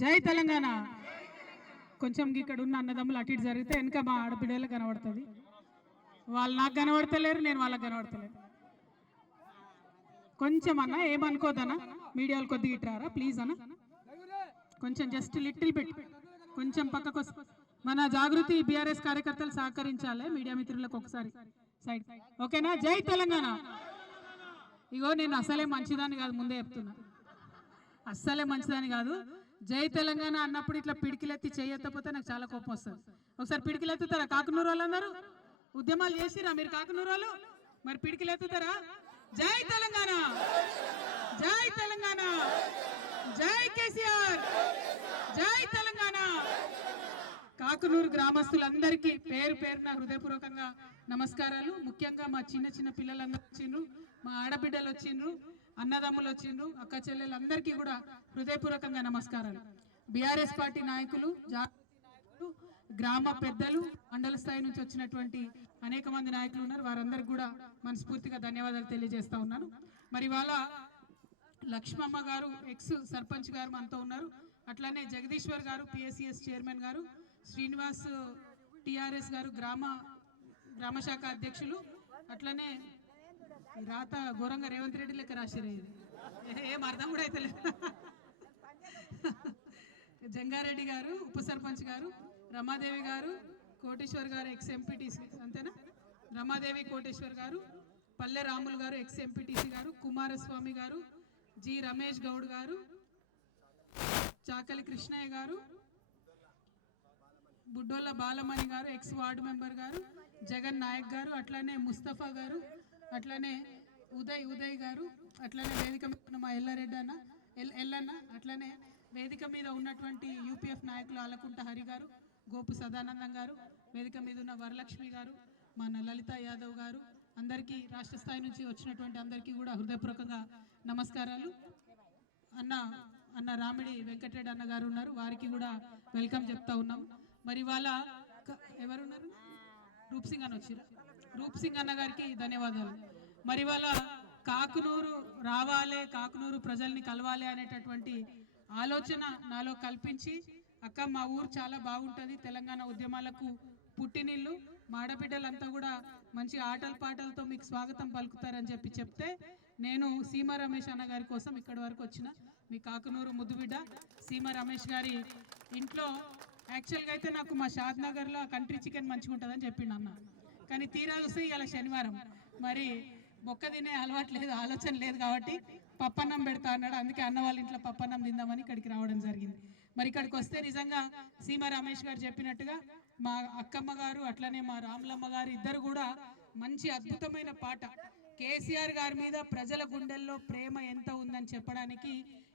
జై తెలంగాణ. కొంచెం ఇక్కడ ఉన్న అన్నదమ్ములు అటు ఇటు జరిగితే వెనక మా ఆడబిడ్డలు కనబడుతుంది. వాళ్ళు నాకు కనబడతలేరు, నేను వాళ్ళకి కనబడతలేరు. కొంచెం అన్న ఏమనుకోదన్నా, మీడియాలు కొద్దిగా ఇట్రారా ప్లీజ్ అన్న. కొంచెం జస్ట్ లిటిల్ బిట్ కొంచెం పక్కకు మన జాగృతి బీఆర్ఎస్ కార్యకర్తలు సహకరించాలి. మీడియా మిత్రులకు ఒకసారి సైడ్ ఓకేనా. జై తెలంగాణ. ఇగో నేను అసలే మంచిదాన్ని కాదు, ముందే చెప్తున్నా, అస్సలే మంచిదాన్ని కాదు. జై తెలంగాణ అన్నప్పుడు ఇట్లా పిడికిలెత్తి చేయకపోతే నాకు చాలా కోపం వస్తుంది. ఒకసారి పిడికిలెత్తుతారా కాకునూరు వాళ్ళందరూ? ఉద్యమాలు చేసిరా మీరు కాకునూరు వాళ్ళు? మరి పిడికిలెత్తుతారా? జై తెలంగాణ, జై తెలంగాణ, జై కేసీఆర్, జై తెలంగాణ. కాకునూరు గ్రామస్తులందరికీ పేరు పేరున హృదయపూర్వకంగా నమస్కారాలు. ముఖ్యంగా మా చిన్న చిన్న పిల్లలందరూ వచ్చిండ్రు, మా ఆడబిడ్డలు వచ్చిండ్రు, అన్నదమ్ములు వచ్చిండ్రు, అక్క చెల్లెలందరికీ కూడా హృదయపూర్వకంగా నమస్కారాలు. బీఆర్ఎస్ పార్టీ నాయకులు, గ్రామ పెద్దలు, మండల స్థాయి నుంచి వచ్చినటువంటి అనేక మంది నాయకులు ఉన్నారు. వారందరికీ కూడా మనస్ఫూర్తిగా ధన్యవాదాలు తెలియజేస్తా ఉన్నాను. మరి ఇవాళ లక్ష్మమ్మ గారు ఎక్స్ సర్పంచ్ గారు మనతో ఉన్నారు. అట్లానే జగదీశ్వర్ గారు పిఎస్సిఎస్ చైర్మన్ గారు, శ్రీనివాస్ టిఆర్ఎస్ గారు గ్రామ శాఖ అధ్యక్షులు, అట్లనే రాత ఘోరంగా రేవంత్ రెడ్డి లెక్క రాసిరే, ఏం అర్థం కూడా అయితే లేదు. జంగారెడ్డి గారు ఉప సర్పంచ్ గారు, రమాదేవి గారు, కోటేశ్వర్ గారు ఎక్స్ ఎంపీటీసీ, అంతేనా? రమాదేవి కోటేశ్వర్ గారు, పల్లె రాములు గారు ఎక్స్ ఎంపీటీసీ గారు, కుమారస్వామి గారు, జి రమేష్ గౌడ్ గారు, చాకలి కృష్ణయ్య గారు, బుడ్డోళ్ళ బాలమణి గారు ఎక్స్ వార్డు మెంబర్ గారు, జగన్ నాయక్ గారు, అట్లానే ముస్తఫా గారు, అట్లానే ఉదయ్ గారు, అట్లానే వేదిక మీద ఉన్న మా ఎల్లారెడ్డి అన్న ఎల్లన్న, అట్లానే వేదిక మీద ఉన్నటువంటి యూపీఎఫ్ నాయకులు ఆలకుంట హరి గారు, గోపు సదానందం గారు, వేదిక మీద ఉన్న వరలక్ష్మి గారు, మన లలిత యాదవ్ గారు, అందరికీ రాష్ట్ర స్థాయి నుంచి వచ్చినటువంటి అందరికీ కూడా హృదయపూర్వకంగా నమస్కారాలు. అన్న రామిడి వెంకటరెడ్డి అన్న గారు ఉన్నారు, వారికి కూడా వెల్కమ్ చెప్తా ఉన్నాం. మరి వాళ్ళ ఎవరున్నారు? రూప్ సింగ్ అన్న వచ్చారు, రూప్ సింగ్ అన్న గారికి ధన్యవాదాలు. మరి వాళ్ళ కాకునూరు రావాలి, కాకునూరు ప్రజల్ని కలవాలి అనేటటువంటి ఆలోచన నాలో కల్పించి, అక్క మా ఊరు చాలా బాగుంటుంది, తెలంగాణ ఉద్యమాలకు పుట్టినిల్లు, మా ఆడబిడ్డలంతా కూడా మంచి ఆటల పాటలతో మీకు స్వాగతం పలుకుతారని చెప్తే నేను సీమ రమేష్ అన్న గారి కోసం ఇక్కడి వరకు వచ్చిన. మీ కాకునూరు ముద్దుబిడ్డ సీమ రమేష్ గారి ఇంట్లో యాక్చువల్గా అయితే నాకు మా షాద్ నగర్లో కంట్రీ చికెన్ మంచిగా ఉంటుందని చెప్పిండు అన్న, కానీ తీరా చూస్తే ఇలా శనివారం మరి బొక్క తినే అలవాటు లేదు, ఆలోచన లేదు కాబట్టి పప్పన్నం పెడతా అన్నాడు. అందుకే అన్న వాళ్ళ ఇంట్లో పప్పన్నం తిందామని ఇక్కడికి రావడం జరిగింది. మరి ఇక్కడికి వస్తే నిజంగా సీమ రమేష్ గారు చెప్పినట్టుగా మా అక్కమ్మ గారు, అట్లనే మా రాములమ్మ గారు ఇద్దరు కూడా మంచి అద్భుతమైన పాట, కేసీఆర్ గారి మీద ప్రజల గుండెల్లో ప్రేమ ఎంత ఉందని చెప్పడానికి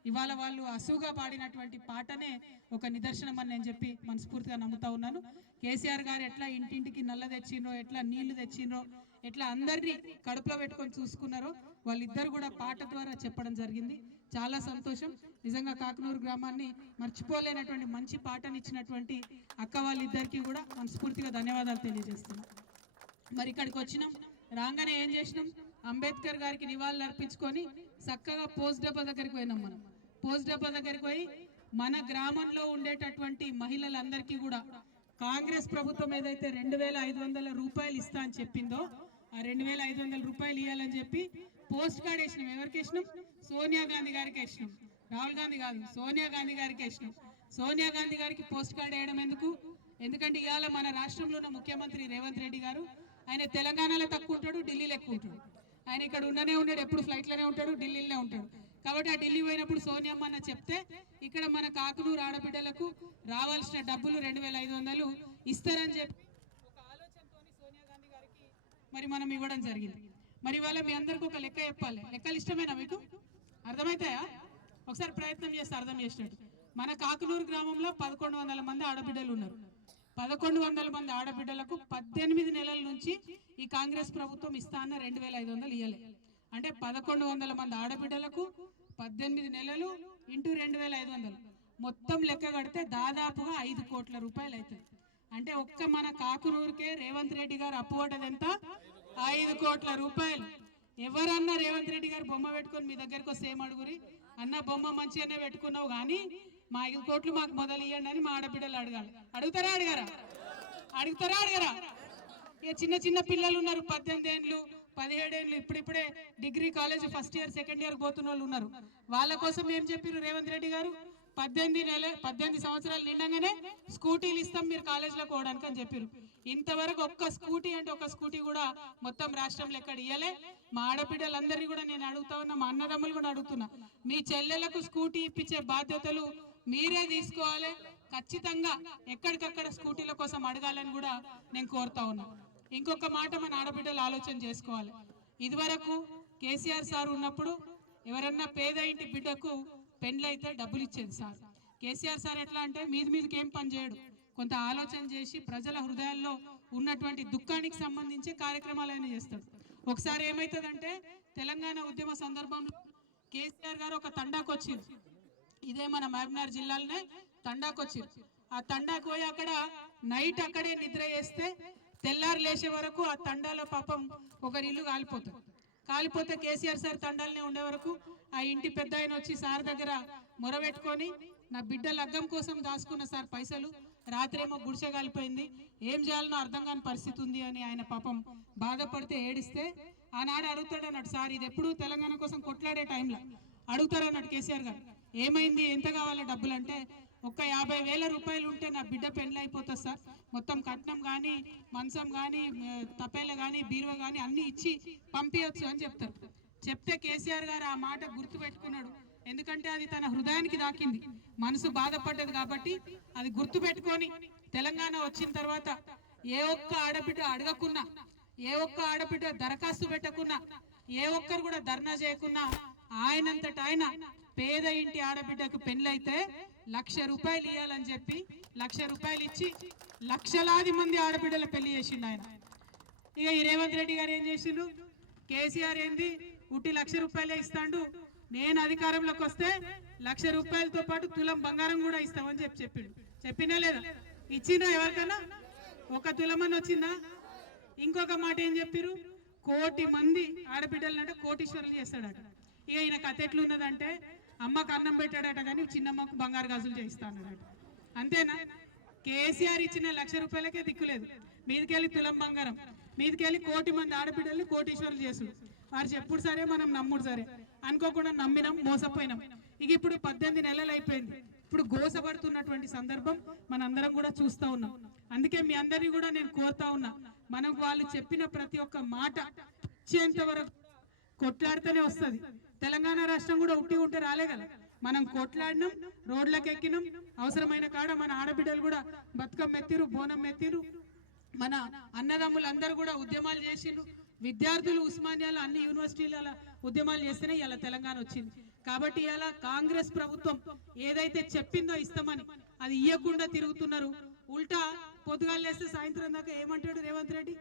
ఇవాళ వాళ్ళు అసుగా పాడినటువంటి పాటనే ఒక నిదర్శనం అని నేను చెప్పి మనస్ఫూర్తిగా నమ్ముతా ఉన్నాను. కేసీఆర్ గారు ఎట్లా ఇంటింటికి నల్ల తెచ్చిండ్రో, ఎట్లా నీళ్లు తెచ్చిండ్రో, ఎట్లా అందరినీ కడుపులో పెట్టుకొని చూసుకున్నారో వాళ్ళిద్దరు కూడా పాట ద్వారా చెప్పడం జరిగింది. చాలా సంతోషం. నిజంగా కాకునూరు గ్రామాన్ని మర్చిపోలేనటువంటి మంచి పాటని ఇచ్చినటువంటి అక్క వాళ్ళిద్దరికీ కూడా మనస్ఫూర్తిగా ధన్యవాదాలు తెలియజేస్తున్నాం. మరి ఇక్కడికి వచ్చినాం, రాగానే ఏం చేసినాం, అంబేద్కర్ గారికి నివాళులు అర్పించుకొని చక్కగా పోస్ట్ డబ్బా దగ్గరికి పోయినాం. మనం పోస్ట్ డబ్బా దగ్గరికి పోయి మన గ్రామంలో ఉండేటటువంటి మహిళలందరికీ కూడా కాంగ్రెస్ ప్రభుత్వం ఏదైతే 2500 రూపాయలు ఇస్తా అని చెప్పిందో ఆ 2500 రూపాయలు ఇవ్వాలని చెప్పి పోస్ట్ కార్డ్ వేసినాం. ఎవరికి వేసినాం? సోనియా గాంధీ గారికి వేసినాం. రాహుల్ గాంధీ కాదు, సోనియా గాంధీ గారికి వేసినాం. సోనియా గాంధీ గారికి పోస్ట్ కార్డ్ వేయడం ఎందుకు? ఎందుకంటే ఇవాళ మన రాష్ట్రంలో ఉన్న ముఖ్యమంత్రి రేవంత్ రెడ్డి గారు, ఆయన తెలంగాణలో తక్కువ ఉంటాడు, ఢిల్లీలో ఎక్కువ ఉంటాడు. ఆయన ఇక్కడ ఉన్నాడు, ఎప్పుడు ఫ్లైట్లోనే ఉంటాడు, ఢిల్లీలోనే ఉంటాడు. కాబట్టి ఆ ఢిల్లీ పోయినప్పుడు సోనియమ్మ అన్న చెప్తే ఇక్కడ మన కాకునూరు ఆడబిడ్డలకు రావాల్సిన డబ్బులు 2500 ఇస్తారని చెప్పి ఒక ఆలోచనతో సోనియా గాంధీ గారికి మరి మనం ఇవ్వడం జరిగింది. మరి ఇవాళ మీ అందరికి ఒక లెక్క చెప్పాలి. లెక్కలు ఇష్టమేనా మీకు? అర్థమవుతాయా? ఒకసారి ప్రయత్నం చేస్తే అర్థం చేసినట్టు. మన కాకునూరు గ్రామంలో 1100 మంది ఆడబిడ్డలు ఉన్నారు. 1100 మంది ఆడబిడ్డలకు 18 నెలల నుంచి ఈ కాంగ్రెస్ ప్రభుత్వం ఇస్తా అన్న 2500 ఇవ్వలే. అంటే 1100 మంది ఆడబిడ్డలకు 18 నెలలు ఇంటూ 2500 మొత్తం లెక్క కడితే దాదాపుగా 5 కోట్ల రూపాయలు అవుతుంది. అంటే ఒక్క మన కాకునూరుకే రేవంత్ రెడ్డి గారు అప్పు పడ్డది ఎంత? 5 కోట్ల రూపాయలు. ఎవరన్నా రేవంత్ రెడ్డి గారు బొమ్మ పెట్టుకొని మీ దగ్గరకు వస్తే ఏం అడుగురి? అన్న బొమ్మ మంచిగానే పెట్టుకున్నావు కానీ మా 5 కోట్లు మాకు మొదలు ఇవ్వండి అని మా ఆడబిడ్డలు అడగాలి. అడుగుతారా అడగరా? ఇక చిన్న చిన్న పిల్లలు ఉన్నారు, 18 ఏళ్ళు 17 ఏళ్ళు, ఇప్పుడిప్పుడే degree college first year second year పోతున్న వాళ్ళు ఉన్నారు. వాళ్ళ కోసం ఏం చెప్పారు రేవంత్ రెడ్డి గారు? 18 సంవత్సరాలు నిండగానే స్కూటీలు ఇస్తాం మీరు కాలేజీలో పోవడానికి అని చెప్పారు. ఇంతవరకు ఒక్క స్కూటీ అంటే ఒక్క స్కూటీ కూడా మొత్తం రాష్ట్రంలో ఎక్కడ ఇయ్యలే. మా ఆడబిడ్డలందరినీ కూడా నేను అడుగుతా ఉన్నా, మా అన్నదమ్ములు కూడా అడుగుతున్నా, మీ చెల్లెలకు స్కూటీ ఇప్పించే బాధ్యతలు మీరే తీసుకోవాలి. ఖచ్చితంగా ఎక్కడికక్కడ స్కూటీల కోసం అడగాలని కూడా నేను కోరుతా ఉన్నా. ఇంకొక మాట మన ఆడబిడ్డలు ఆలోచన చేసుకోవాలి. ఇదివరకు కేసీఆర్ సార్ ఉన్నప్పుడు ఎవరన్నా పేద ఇంటి బిడ్డకు పెండ్లైతే డబ్బులు ఇచ్చేది సార్. కేసీఆర్ సార్ ఎట్లా అంటే మీదికి ఏం పని చేయడు, కొంత ఆలోచన చేసి ప్రజల హృదయాల్లో ఉన్నటువంటి దుఃఖానికి సంబంధించి కార్యక్రమాలైనా చేస్తాడు. ఒకసారి ఏమవుతుందంటే తెలంగాణ ఉద్యమ సందర్భంలో కేసీఆర్ గారు ఒక తండాకు వచ్చింది, ఇదే మన మహబూబ్నగర్ జిల్లాలోనే తండాకు వచ్చింది. ఆ తండాకు పోయి అక్కడ నైట్ అక్కడే నిద్ర చేస్తే తెల్లారు లేచే వరకు ఆ తండాలో పాపం ఒకరి ఇల్లు కాలిపోతే కేసీఆర్ సార్ తండాలనే ఉండే వరకు ఆ ఇంటి పెద్ద ఆయన వచ్చి సార్ దగ్గర మొరబెట్టుకొని, నా బిడ్డ లగ్గం కోసం దాచుకున్న సార్ పైసలు, రాత్రేమో గుడిసె కాలిపోయింది, ఏం చేయాలనో అర్థం కాని పరిస్థితి ఉంది అని ఆయన పాపం బాధపడితే ఏడిస్తే ఆనాడు అడుగుతాడు అన్నాడు, సార్ ఇది ఎప్పుడు తెలంగాణ కోసం కొట్లాడే టైంలో అడుగుతారు అన్నాడు కేసీఆర్ గారు, ఏమైంది ఎంత కావాలి డబ్బులు అంటే, ఒక్క 50,000 రూపాయలు ఉంటే నా బిడ్డ పెళ్ళి అయిపోతుంది సార్, మొత్తం కట్నం కానీ మంచం కానీ తపేల కానీ బీరువా కానీ అన్ని ఇచ్చి పంపించచ్చు అని చెప్తారు. చెప్తే కేసీఆర్ గారు ఆ మాట గుర్తుపెట్టుకున్నాడు. ఎందుకంటే అది తన హృదయానికి దాకింది, మనసు బాధపడ్డది కాబట్టి అది గుర్తుపెట్టుకొని తెలంగాణ వచ్చిన తర్వాత ఏ ఒక్క ఆడబిడ్డ అడగకున్నా, ఏ ఒక్క ఆడబిడ్డ దరఖాస్తు పెట్టకున్నా, ఏ ఒక్కరు కూడా ధర్నా చేయకున్నా ఆయనంతట ఆయన పేద ఇంటి ఆడబిడ్డకు పెళ్ళైతే 1,00,000 రూపాయలు ఇవ్వాలని చెప్పి 1,00,000 రూపాయలు ఇచ్చి లక్షలాది మంది ఆడబిడ్డల పెళ్లి చేసిండు ఆయన. ఇక ఈ రేవంత్ రెడ్డి గారు ఏం చేసిండు, కేసీఆర్ ఏంది ఉట్టి 1,00,000 రూపాయలే ఇస్తాడు, నేను అధికారంలోకి వస్తే 1,00,000 రూపాయలతో పాటు తులం బంగారం కూడా ఇస్తామని చెప్పినా లేదా? ఇచ్చిందా ఎవరికైనా? ఒక తులమని వచ్చిందా? ఇంకొక మాట ఏం చెప్పారు, 1,00,00,000 మంది ఆడబిడ్డలంటే కోటీశ్వరులు చేస్తాడట. ఇక ఈయన కథ ఎట్లున్నదంటే అమ్మకు అన్నం పెట్టాడట కానీ చిన్నమ్మకు బంగారు గాజులు చేయిస్తాడట. అంతేనా? కేసీఆర్ ఇచ్చిన 1,00,000 రూపాయలకే దిక్కులేదు, మీదికెళ్ళి తులం బంగారం, మీదికెళ్ళి 1,00,00,000 మంది ఆడబిడ్డల్ని కోటీశ్వరులు చేసుడు. వారు చెప్పుడు సరే మనం నమ్ముడు సరే అనుకోకుండా నమ్మినాం, మోసపోయినాం. ఇక ఇప్పుడు 18 నెలలు అయిపోయింది, ఇప్పుడు గోసపడుతున్నటువంటి సందర్భం మనందరం కూడా చూస్తూ ఉన్నాం. అందుకే మీ అందరినీ కూడా నేను కోరుతా ఉన్నా, మనకు వాళ్ళు చెప్పిన ప్రతి ఒక్క మాట ఇచ్చేంత వరకు కొట్లాడితేనే వస్తుంది. తెలంగాణ రాష్ట్రం కూడా ఉట్టి ఉంటే రాలే కదా, మనం కొట్లాడినాం, రోడ్లకు ఎక్కినాం, అవసరమైన కాడ మన ఆడబిడ్డలు కూడా బతుకమ్మ ఎత్తిరు, బోనం ఎత్తిరు, మన అన్నదమ్ములు అందరూ కూడా ఉద్యమాలు చేసిండ్రు, విద్యార్థులు ఉస్మానియాలో అన్ని యూనివర్సిటీల ఉద్యమాలు చేస్తేనే ఇలా తెలంగాణ వచ్చింది. కాబట్టి ఇలా కాంగ్రెస్ ప్రభుత్వం ఏదైతే చెప్పిందో ఇస్తామని అది ఇయ్యకుండా తిరుగుతున్నారు. ఉల్టా పొద్దుగాలు వేస్తే సాయంత్రం దాకా ఏమంటాడు రేవంత్ రెడ్డి,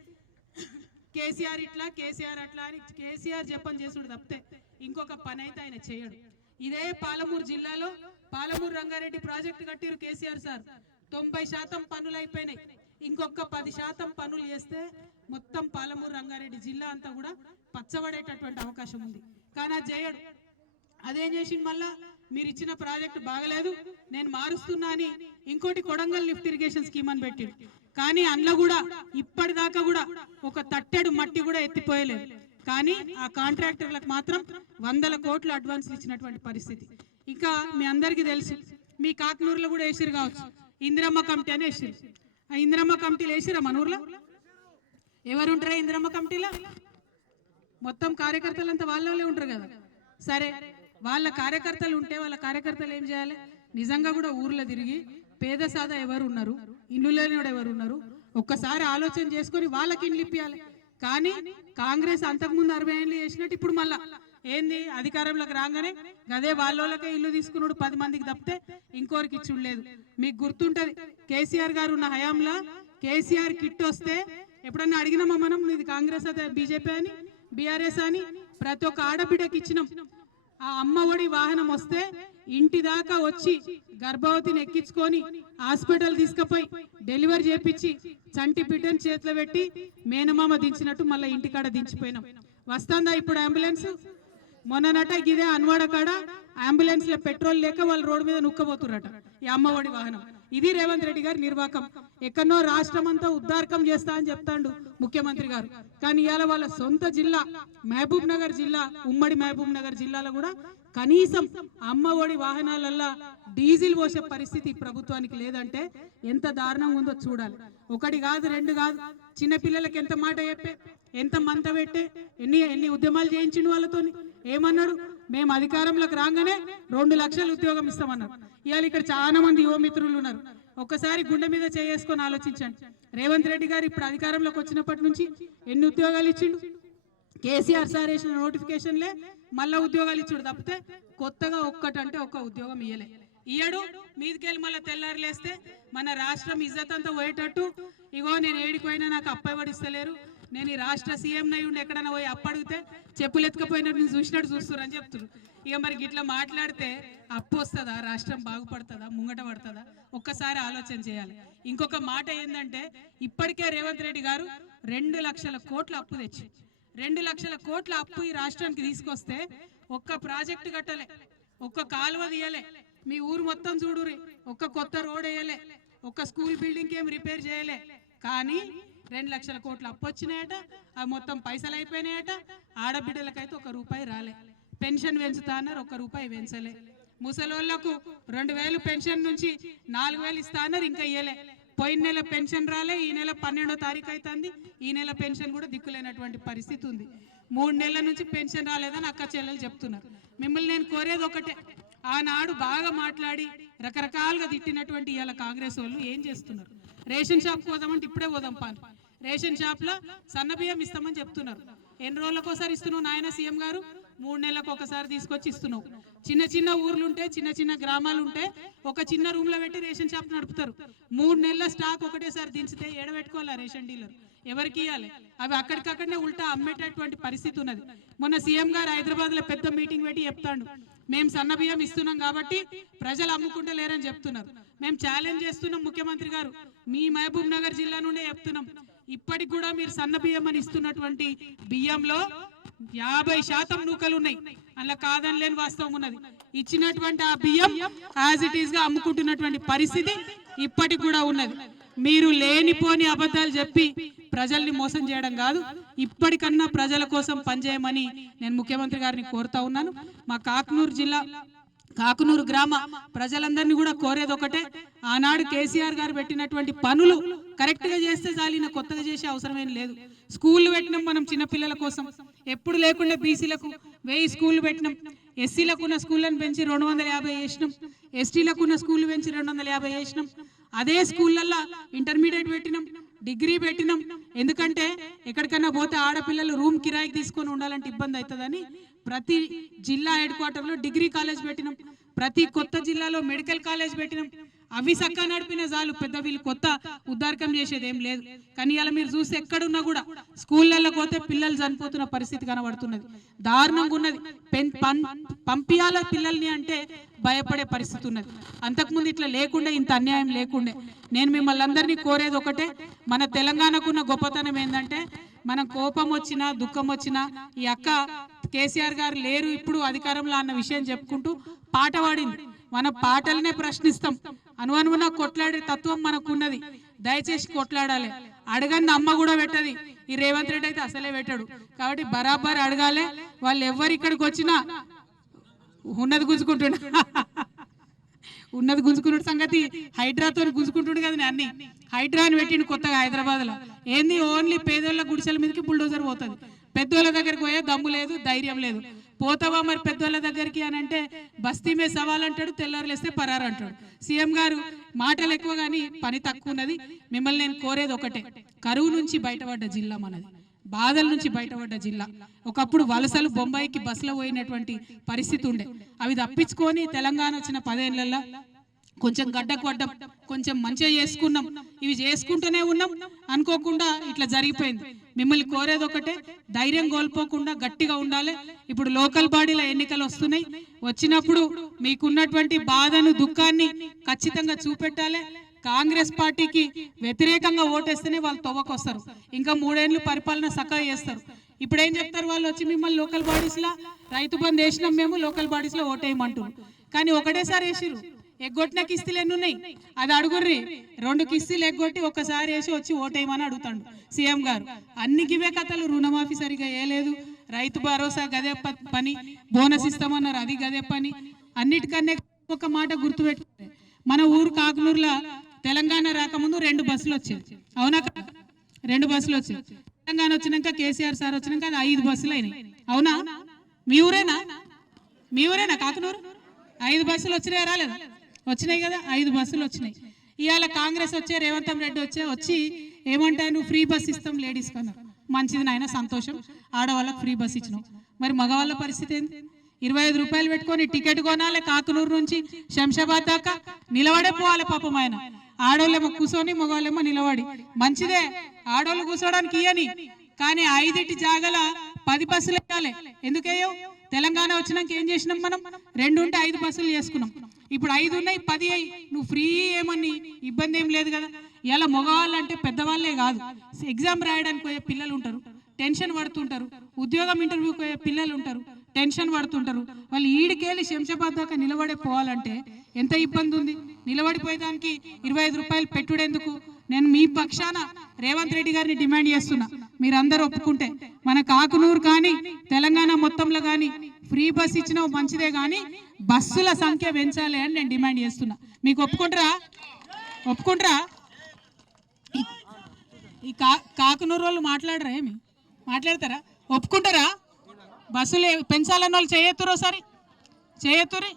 కేసీఆర్ ఇట్లా కేసీఆర్ అట్లా అని కేసీఆర్ చెప్పని చేసుడు తప్పితే ఇంకొక పని అయితే ఆయన చేయడు. ఇదే పాలమూరు జిల్లాలో పాలమూరు రంగారెడ్డి ప్రాజెక్టు కట్టిరు కేసీఆర్ సార్, 90% పనులు అయిపోయినాయి, ఇంకొక 10% పనులు చేస్తే మొత్తం పాలమూరు రంగారెడ్డి జిల్లా అంతా కూడా పచ్చబడేటటువంటి అవకాశం ఉంది. కానీ అది చేయడు. అదేం చేసిండు, మళ్ళా మీరు ఇచ్చిన ప్రాజెక్టు బాగలేదు నేను మారుస్తున్నా అని ఇంకోటి కొడంగల్ లిఫ్ట్ ఇరిగేషన్ స్కీమ్ అని పెట్టిండు. కానీ అందులో కూడా ఇప్పటిదాకా కూడా ఒక తట్టెడు మట్టి కూడా ఎత్తిపోయలేదు. కానీ ఆ కాంట్రాక్టర్లకు మాత్రం 100 కోట్లు అడ్వాన్స్లు ఇచ్చినటువంటి పరిస్థితి. ఇంకా మీ అందరికీ తెలుసు, మీ కాకనూరులో కూడా వేసిరు కావచ్చు, ఇందిరమ్మ కమిటీ అని వేసిరు. ఆ ఇందిరమ్మ కమిటీలు వేసిరా మన ఊర్లో? ఎవరుంటారా ఇందిరమ్మ కమిటీలో? మొత్తం కార్యకర్తలంతా వాళ్ళే ఉంటారు కదా. సరే, వాళ్ళ కార్యకర్తలు ఉంటే వాళ్ళ కార్యకర్తలు ఏం చేయాలి, నిజంగా కూడా ఊర్లో తిరిగి పేద సాదా ఎవరు ఉన్నారు, ఇల్లు లేనివాడు ఎవరు ఉన్నారు, ఒక్కసారి ఆలోచన చేసుకొని వాళ్ళకి ఇండ్లు ఇప్పియాలి. కానీ కాంగ్రెస్ అంతకుముందు 60 ఏళ్ళు చేసినట్టు ఇప్పుడు మళ్ళా ఏంది అధికారంలోకి రాగానే గదే వాళ్ళకే ఇల్లు తీసుకున్నాడు 10 మందికి తప్పితే ఇంకోరికి ఇచ్చులేదు. మీకు గుర్తుంటది, కేసీఆర్ గారు ఉన్న హయాంలో కేసీఆర్ కిట్ వస్తే ఎప్పుడన్నా అడిగినామా మనం, ఇది కాంగ్రెస్ అయితే బీజేపీ అని బీఆర్ఎస్ అని? ప్రతి ఒక్క ఆడబిడ్డకి ఇచ్చినాం. ఆ అమ్మ ఒడి వాహనం వస్తే ఇంటి దాకా వచ్చి గర్భవతిని ఎక్కించుకొని హాస్పిటల్ తీసుకుపోయి డెలివరీ చేపించి చంటి బిడ్డని చేతిలో పెట్టి మేనమామ దించినట్టు మళ్ళీ ఇంటికాడ దించిపోయినాం. వస్తుందా ఇప్పుడు అంబులెన్స్? మొన్ననట ఇదే అన్వాడ కాడ అంబులెన్స్లో పెట్రోల్ లేక వాళ్ళు రోడ్డు మీద నుక్కబోతుర్రట ఈ అమ్మఒడి వాహనం. ఇది రేవంత్ రెడ్డి గారి నిర్వాకం. ఎక్కడో రాష్ట్రం అంతా ఉద్ధారకం చేస్తా అని చెప్తాడు ముఖ్యమంత్రి గారు, కానీ ఇవాళ వాళ్ళ సొంత జిల్లా మహబూబ్ నగర్ జిల్లా, ఉమ్మడి మహబూబ్ నగర్ జిల్లాలో కూడా కనీసం అమ్మఒడి వాహనాలల్లో డీజిల్ పోసే పరిస్థితి ప్రభుత్వానికి లేదంటే ఎంత దారుణంగా ఉందో చూడాలి. ఒకటి కాదు, రెండు కాదు, చిన్న పిల్లలకి ఎంత మాట చెప్పే, ఎంత మంత పెట్టే, ఎన్ని ఉద్యమాలు చేయించిండు వాళ్ళతో. ఏమన్నాడు? మేము అధికారంలోకి రాగానే 2 లక్షల ఉద్యోగం ఇస్తామన్నారు. ఇవాళ ఇక్కడ చాలా మంది యువ మిత్రులు ఉన్నారు. ఒక్కసారి గుండె మీద చేసుకొని ఆలోచించండి. రేవంత్ రెడ్డి గారు ఇప్పుడు అధికారంలోకి వచ్చినప్పటి నుంచి ఎన్ని ఉద్యోగాలు ఇచ్చిండు? కేసీఆర్ సార్ వేసిన నోటిఫికేషన్లే మళ్ళా ఉద్యోగాలు ఇచ్చుడు తప్పితే కొత్తగా ఒక్కటంటే ఒక్క ఉద్యోగం ఇయ్యడు. మీదికెళ్ళి మళ్ళీ తెల్లారులేస్తే మన రాష్ట్రం ఇజ్జత్ అంతా పోయేటట్టు, ఇగో నేను ఏడిపోయినా నాకు అప్పవడిస్తలేరు, నేను ఈ రాష్ట్ర సీఎం నై ఉండి ఎక్కడైనా పోయి అప్పడిగితే చెప్పులు ఎత్తుకపోయినట్టు నేను చూసినట్టు చూస్తున్నారు అని చెప్తున్నారు. ఇక మరి ఇట్లా మాట్లాడితే అప్పు వస్తుందా? రాష్ట్రం బాగుపడుతుందా? ముంగట పడుతుందా? ఒక్కసారి ఆలోచన చేయాలి. ఇంకొక మాట ఏంటంటే, ఇప్పటికే రేవంత్ రెడ్డి గారు 2 లక్షల కోట్ల అప్పు తెచ్చి 2 లక్షల కోట్ల అప్పు ఈ రాష్ట్రానికి తీసుకొస్తే ఒక్క ప్రాజెక్టు కట్టలే, ఒక్క కాలువ తీయలే, మీ ఊరు మొత్తం చూడురి, ఒక్క కొత్త రోడ్ వేయలే, ఒక్క స్కూల్ బిల్డింగ్ ఏం రిపేర్ చేయలే. కానీ 2 లక్షల కోట్ల అప్పు వచ్చినాయట, అవి మొత్తం పైసలు అయిపోయినాయట. ఆడబిడ్డలకైతే 1 రూపాయి రాలే. పెన్షన్ పెంచుతా అన్నారు, 1 రూపాయి పెంచలే. ముసలోళ్లకు 2000 పెన్షన్ నుంచి 4000 ఇస్తా అన్నారు, ఇంకా ఇయ్యలే. పోయిన నెల పెన్షన్ రాలే, ఈ నెల 12వ తారీఖు అవుతుంది, ఈ నెల పెన్షన్ కూడా దిక్కులేనటువంటి పరిస్థితి ఉంది. 3 నెలల నుంచి పెన్షన్ రాలేదని అక్క చెల్లెలు చెప్తున్నారు. మిమ్మల్ని నేను కోరేది ఒకటే, ఆనాడు బాగా మాట్లాడి రకరకాలుగా తిట్టినటువంటి ఇవాళ కాంగ్రెస్ వాళ్ళు ఏం చేస్తున్నారు? రేషన్ షాప్ పోదామంటే ఇప్పుడే పోదాం పాన్, రేషన్ షాప్లో సన్నబియ్యం ఇస్తామని చెప్తున్నారు. ఎన్ని రోజులకు ఒకసారి ఇస్తున్నావు నాయన సీఎం గారు? 3 నెలలకు ఒకసారి తీసుకొచ్చి ఇస్తున్నావు. చిన్న చిన్న ఊర్లు ఉంటే, చిన్న చిన్న గ్రామాలు ఉంటే ఒక చిన్న రూమ్లో పెట్టి రేషన్ షాప్ నడుపుతారు. 3 నెలల స్టాక్ ఒకటేసారి దించితే ఏడబెట్టుకోవాలా రేషన్ డీలర్? ఎవరికి ఇవ్వాలి? అవి అక్కడికక్కడనే ఉల్టా అమ్మేటటువంటి పరిస్థితి ఉన్నది. మొన్న సీఎం గారు హైదరాబాద్లో పెద్ద మీటింగ్ పెట్టి చెప్తాడు, మేము సన్న బియ్యం ఇస్తున్నాం కాబట్టి ప్రజలు అమ్ముకుంటలేరని చెప్తున్నారు. మేము ఛాలెంజ్ చేస్తున్నాం ముఖ్యమంత్రి గారు, మీ మహబూబ్ నగర్ జిల్లా నుండే చెప్తున్నాం, ఇప్పటికి కూడా మీరు సన్న బియ్యం అని ఇస్తున్నటువంటి బియ్యంలో 50% నూకలు ఉన్నాయి. అలా కాదని లేని వాస్తవం ఉన్నది. ఇచ్చినటువంటి ఆ బియ్యం యాజ్ ఇట్ ఈస్ గా అమ్ముకుంటున్నటువంటి పరిస్థితి ఇప్పటికి కూడా ఉన్నది. మీరు లేనిపోని అబద్ధాలు చెప్పి ప్రజల్ని మోసం చేయడం కాదు, ఇప్పటికన్నా ప్రజల కోసం పనిచేయమని నేను ముఖ్యమంత్రి గారిని కోరుతా ఉన్నాను. మా కాకునూరు జిల్లా కాకునూరు గ్రామ ప్రజలందరినీ కూడా కోరేది ఒకటే, ఆనాడు కేసీఆర్ గారు పెట్టినటువంటి పనులు కరెక్ట్ గా చేస్తే చాలిన, కొత్తగా చేసే అవసరమేం లేదు. స్కూళ్ళు పెట్టినాం మనం చిన్నపిల్లల కోసం, ఎప్పుడు లేకుండా బీసీలకు 1000 స్కూళ్ళు పెట్టినాం, ఎస్సీలకు ఉన్న స్కూళ్ళను పెంచి 250 చేసినాం, ఎస్టీలకు ఉన్న స్కూళ్ళు పెంచి 250 చేసినాం. అదే స్కూళ్ళల్లో ఇంటర్మీడియట్ పెట్టినాం, డిగ్రీ పెట్టినాం. ఎందుకంటే ఎక్కడికన్నా పోతే ఆడపిల్లలు రూమ్ కిరాయికి తీసుకొని ఉండాలంటే ఇబ్బంది అవుతుందని ప్రతి జిల్లా హెడ్ క్వార్టర్లో డిగ్రీ కాలేజ్ పెట్టినాం, ప్రతి కొత్త జిల్లాలో మెడికల్ కాలేజ్ పెట్టినాం. అవి చక్కగా నడిపిన చాలు, పెద్ద వీళ్ళు కొత్త ఉద్ధారకం చేసేది ఏం లేదు. కానీ ఇలా మీరు చూస్తే ఎక్కడున్నా కూడా స్కూళ్ళల్లో పోతే పిల్లలు చనిపోతున్న పరిస్థితి కనబడుతున్నది, దారుణంగా ఉన్నది. పంపియాల పిల్లల్ని అంటే భయపడే పరిస్థితి ఉన్నది. అంతకుముందు ఇట్లా లేకుండే, ఇంత అన్యాయం లేకుండే. నేను మిమ్మల్ని అందరినీ కోరేది ఒకటే, మన తెలంగాణకున్న గొప్పతనం ఏంటంటే, మనం కోపం వచ్చినా దుఃఖం వచ్చినా ఈ అక్క కేసీఆర్ గారు లేరు ఇప్పుడు అధికారంలో అన్న విషయం చెప్పుకుంటూ పాట పాడింది. మన పాటలనే ప్రశ్నిస్తాం, అనువనువున కొట్లాడే తత్వం మనకున్నది. దయచేసి కొట్లాడాలి. అడగంది అమ్మ కూడా పెట్టది, ఈ రేవంత్ రెడ్డి అయితే అసలే పెట్టాడు. కాబట్టి బరాబర్ అడగాలి. వాళ్ళు ఎవరు ఇక్కడికి వచ్చినా ఉన్నది గుంజుకుంటుండ ఉన్నది గుంజుకున్న సంగతి హైడ్రాతో గుంజుకుంటుండు కదా, అన్ని హైడ్రా అని పెట్టిండు కొత్తగా హైదరాబాద్ లో. ఏంది ఓన్లీ పేదోళ్ళ గుడిసెల మీదకి బుల్డోజర్ పోతుంది, పెద్దోళ్ళ దగ్గరికి పోయే దమ్ము లేదు, ధైర్యం లేదు. పోతావా మరి పెద్దోళ్ళ దగ్గరికి అని అంటే బస్తీ మీద సవాల్ అంటాడు, తెల్లారులేస్తే పరారు అంటాడు. సీఎం గారు మాటలు ఎక్కువ కానీ పని తక్కువ ఉన్నది. మిమ్మల్ని నేను కోరేది ఒకటే, కరువు నుంచి బయటపడ్డ జిల్లా మనది, బాధల నుంచి బయటపడ్డ జిల్లా. ఒకప్పుడు వలసలు బొంబాయికి బస్సులో పోయినటువంటి పరిస్థితి ఉండే, అవి తప్పించుకొని తెలంగాణ వచ్చిన 10 ఏళ్లలో కొంచెం గడ్డకు పడ్డం, కొంచెం మంచిగా చేసుకున్నాం. ఇవి చేసుకుంటూనే ఉన్నాం, అనుకోకుండా ఇట్లా జరిగిపోయింది. మిమ్మల్ని కోరేది ఒకటే, ధైర్యం కోల్పోకుండా గట్టిగా ఉండాలి. ఇప్పుడు లోకల్ బాడీల ఎన్నికలు వస్తున్నాయి, వచ్చినప్పుడు మీకున్నటువంటి బాధను దుఃఖాన్ని ఖచ్చితంగా చూపెట్టాలి. కాంగ్రెస్ పార్టీకి వ్యతిరేకంగా ఓటేస్తేనే వాళ్ళు తవ్వకొస్తారు, ఇంకా 3 ఏళ్ళు పరిపాలన చక్కగా చేస్తారు. ఇప్పుడు ఏం చెప్తారు వాళ్ళు వచ్చి మిమ్మల్ని లోకల్ బాడీస్లో రైతు బంధు వేసినాం మేము లోకల్ బాడీస్లో ఓటేయమంటారు. కానీ ఒకటేసారి వేసిరు, ఎగ్గొట్టిన కిస్తీలు ఎన్ని ఉన్నాయి అది అడుగుర్రి. 2 కిస్తీలు ఎగ్గొట్టి ఒక్కసారి వేసి వచ్చి ఓటేయమని అడుగుతాడు సీఎం గారు. అన్ని గివే కథలు, రుణమాఫీ సరిగా వేయలేదు, రైతు భరోసా గదే పని, బోనస్ ఇస్తామన్నారు అది గదే పని. అన్నిటికన్నా ఒక మాట గుర్తుపెట్టుకుంటే మన ఊరు కాకునూరులో తెలంగాణ రాకముందు 2 బస్సులు వచ్చాయి, అవునా? 2 బస్సులు వచ్చాయి. తెలంగాణ వచ్చినాక కేసీఆర్ సార్ వచ్చినాక అది 5 బస్సులు అయినాయి, అవునా? మీ ఊరేనా కాకునూరు? 5 బస్సులు వచ్చినాయి రాలేదా? వచ్చినాయి కదా, 5 బస్సులు వచ్చినాయి. ఇవాళ కాంగ్రెస్ వచ్చే రేవంత్ రెడ్డి వచ్చి ఏమంటారు, ఫ్రీ బస్ ఇస్తాం లేడీస్ కన్నా. మంచిది నాయన, సంతోషం, ఆడవాళ్ళకి ఫ్రీ బస్ ఇచ్చినాం. మరి మగవాళ్ళ పరిస్థితి ఏంటి? 25 రూపాయలు పెట్టుకొని టికెట్ కొనాలి, కాకునూరు నుంచి శంషాబాద్ దాకా నిలబడే పోవాలి పాపం ఆయన. ఆడోళ్ళేమో కూర్చొని మగవాళ్ళేమో నిలబడి. మంచిదే, ఆడోళ్ళు కూర్చోడానికి ఇయ్యని, కానీ 5 జాగల 10 బస్సులు వేయాలి. ఎందుకయ్యో? తెలంగాణ వచ్చినాక ఏం చేసినాం మనం? 2 ఉంటే 5 బస్సులు చేసుకున్నాం. ఇప్పుడు 5 ఉన్నాయి, 10 అయ్యి. నువ్వు ఫ్రీ ఏమని ఇబ్బంది ఏం లేదు కదా. ఇలా మగవాళ్ళు అంటే పెద్దవాళ్ళే కాదు, ఎగ్జామ్ రాయడానికి పోయే పిల్లలు ఉంటారు, టెన్షన్ పడుతుంటారు. ఉద్యోగం ఇంటర్వ్యూకి పోయే పిల్లలు ఉంటారు, టెన్షన్ పడుతుంటారు. వాళ్ళు ఈడికెళ్ళి శంషాబాద్ దాకా నిలబడే పోవాలంటే ఎంత ఇబ్బంది ఉంది. నిలబడిపోయేదానికి 25 రూపాయలు పెట్టుడెందుకు? నేను మీ పక్షాన రేవంత్ రెడ్డి గారిని డిమాండ్ చేస్తున్నా, మీరందరూ ఒప్పుకుంటే మన కాకునూరు కానీ తెలంగాణ మొత్తంలో కానీ ఫ్రీ బస్ ఇచ్చినా మంచిదే, కానీ బస్సుల సంఖ్య పెంచాలి అని నేను డిమాండ్ చేస్తున్నా. మీకు ఒప్పుకుంటారా? ఈ కాకునూరు వాళ్ళు మాట్లాడరా? ఏమి మాట్లాడతారా? ఒప్పుకుంటారా? బస్సులు పెంచాలన్న వాళ్ళు చేయెత్తురు, ఒకసారి చేయెత్తురి.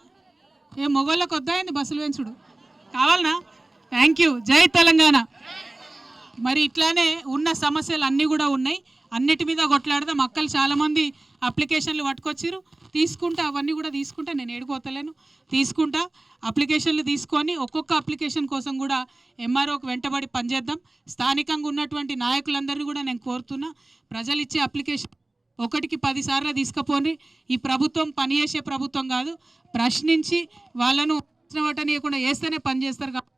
ఏ మొగోళ్ళకి వద్దాయింది బస్సులు పెంచుడు? కావాలనా? Thank you. జై తెలంగాణ. మరి ఇట్లానే ఉన్న సమస్యలు అన్నీ కూడా ఉన్నాయి, అన్నిటి మీద కొట్లాడదాం. మక్కలు చాలామంది అప్లికేషన్లు పట్టుకొచ్చిరు, తీసుకుంటా, అవన్నీ కూడా తీసుకుంటా. నేను ఏడుకోతలేను, తీసుకుంటా. అప్లికేషన్లు తీసుకొని ఒక్కొక్క అప్లికేషన్ కోసం కూడా ఎంఆర్ఓకి వెంటబడి పనిచేద్దాం. స్థానికంగా ఉన్నటువంటి నాయకులందరినీ కూడా నేను కోరుతున్నా, ప్రజలు ఇచ్చే అప్లికేషన్ 1కి 10 సార్లు తీసుకుపోండి. ఈ ప్రభుత్వం పనిచేసే ప్రభుత్వం కాదు, ప్రశ్నించి వాళ్ళను వాటనీయకుండా వేస్తేనే పనిచేస్తారు. కాబట్టి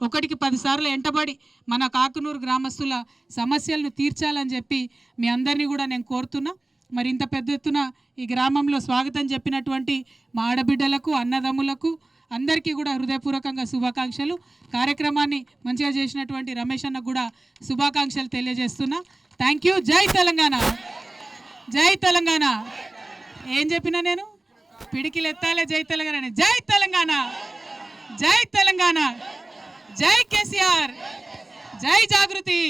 1కి 10 సార్లు వెంటబడి మన కాకునూరు గ్రామస్తుల సమస్యలను తీర్చాలని చెప్పి మీ అందరినీ కూడా నేను కోరుతున్నా. మరి ఇంత పెద్ద ఎత్తున ఈ గ్రామంలో స్వాగతం చెప్పినటువంటి మా ఆడబిడ్డలకు, అన్నదమ్ములకు అందరికీ కూడా హృదయపూర్వకంగా శుభాకాంక్షలు. కార్యక్రమాన్ని మంచిగా చేసినటువంటి రమేష్ అన్నకు కూడా శుభాకాంక్షలు తెలియజేస్తున్నా. Thank you. జై తెలంగాణ, జై తెలంగాణ. ఏం చెప్పినా నేను? పిడికిలు ఎత్తాలే జై తెలంగాణ. జై తెలంగాణ, జై తెలంగాణ, జై కేసీఆర్, జై జాగృతి.